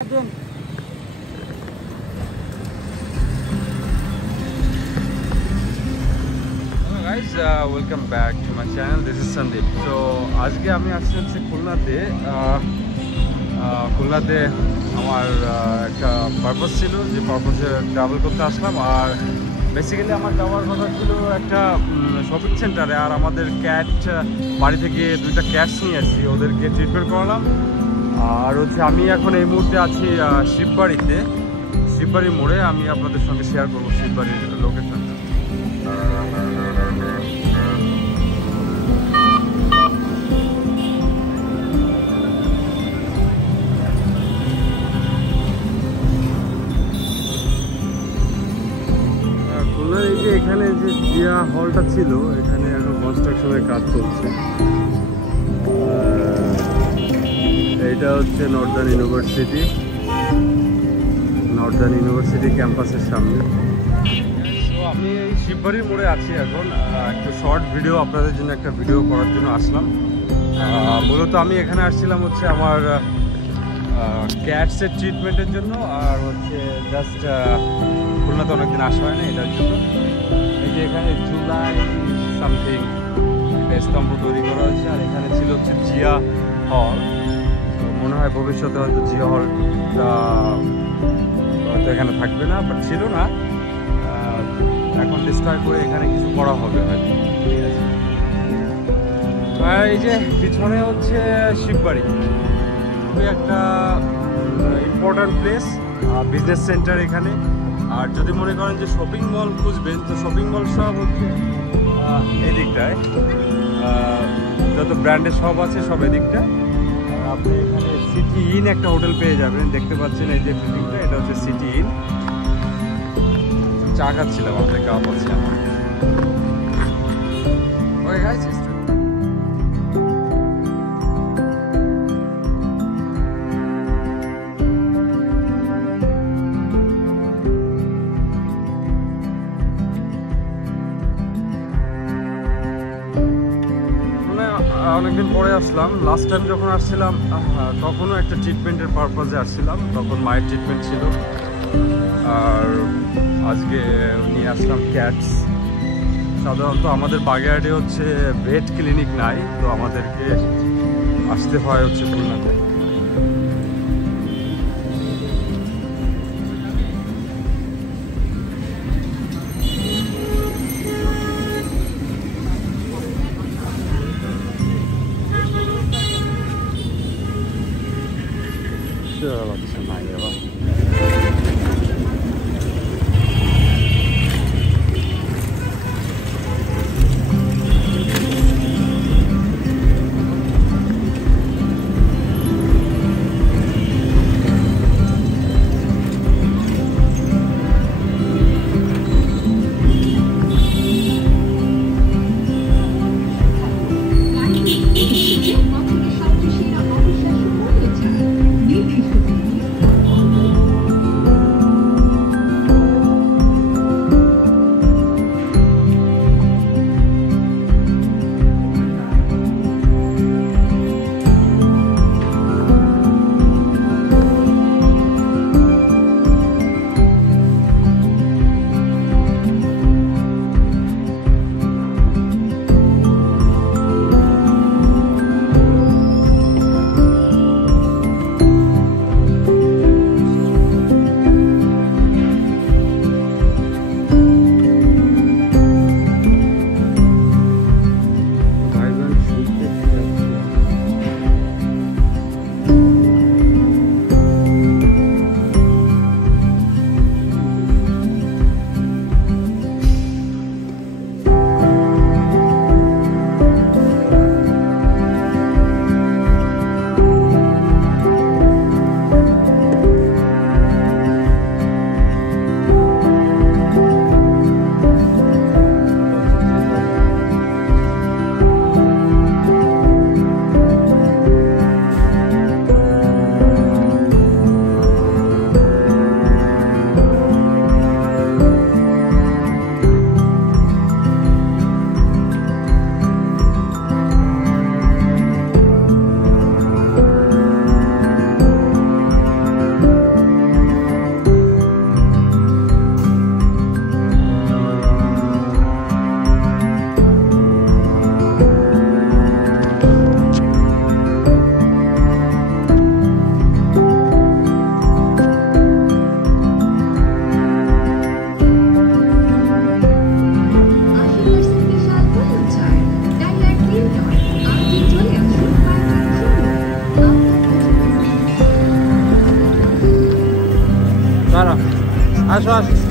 Hello guys, welcome back to my channel. This is Sandeep. So আজকে আমি আসছি হচ্ছে খুলনাতে আমার একটা পারপাস ছিল, যে পারপাসে ট্রাভেল করতে আসলাম। আর বেসিক্যালি আমার যাওয়ার কথা ছিল একটা শপিং সেন্টারে। আর আমাদের ক্যাট বাড়ি থেকে দুইটা ক্যাটস নিয়ে আসছি, ওদেরকে ট্রিটমেন্ট করালাম। আর হচ্ছে আমি এখন এই মুহূর্তে আছি শিববাড়ির মোড়ে। আমি আপনাদের সঙ্গে শেয়ার করবো শিববাড়ির লোকেশনটা। খুলনার এই যে এখানে যে জিয়া হলটা ছিল, এখানে এখন কনস্ট্রাকশনের কাজ চলছে। এটা হচ্ছে নর্দার্ন ইউনিভার্সিটি ক্যাম্পাসের সামনে। তো আমি এই শিববাড়ির মোড়ে আছি এখন। একটু শর্ট ভিডিও আপনাদের জন্য একটা ভিডিও করার জন্য আসলাম। মূলত আমি এখানে আসছিলাম হচ্ছে আমার ক্যাটসের ট্রিটমেন্টের জন্য, আর হচ্ছে জাস্ট খুলনাতে অনেকদিন আসা হয় না, এটার জন্য। এই যে এখানে জুলাই সামথিং একটা স্তম্ভ তৈরি করা হয়েছে। আর এখানে ছিল হচ্ছে জিয়া হল। মনে হয় ভবিষ্যতে হয়তো জিয়া হলটা হয়তো এখানে থাকবে না, বাট ছিল না, এখন ডিস্ট্রয় করে এখানে কিছু করা হবে হয়তো। ঠিক আছে, এই যে পিছনে হচ্ছে শিববাড়ি, খুবই একটা ইম্পর্ট্যান্ট প্লেস, বিজনেস সেন্টার এখানে। আর যদি মনে করেন যে শপিং মল খুঁজবেন, তো শপিং মল সব হচ্ছে এই দিকটায়, যত ব্র্যান্ডের সব আছে সব এদিকটায়। আপনি এখানে সিটি ইন একটা হোটেল পেয়ে যাবেন, দেখতে পাচ্ছেন এই যে বিল্ডিংটা, এটা হচ্ছে সিটি ইন। চা খাচ্ছিলাম, আপনাকে কাপ আছে আমার। ওকে গাইস, অনেকদিন পরে আসলাম। লাস্ট টাইম যখন আসছিলাম তখনও একটা ট্রিটমেন্টের পারপাসে আসছিলাম, তখন মায়ের ট্রিটমেন্ট ছিল। আর আজকে নিয়ে আসলাম ক্যাটস। সাধারণত আমাদের বাগেরহাটে হচ্ছে ভেট ক্লিনিক নাই, তো আমাদেরকে আসতে হয় হচ্ছে খুলনাতে। বাচ্চা নাই বাবা। আসো আসো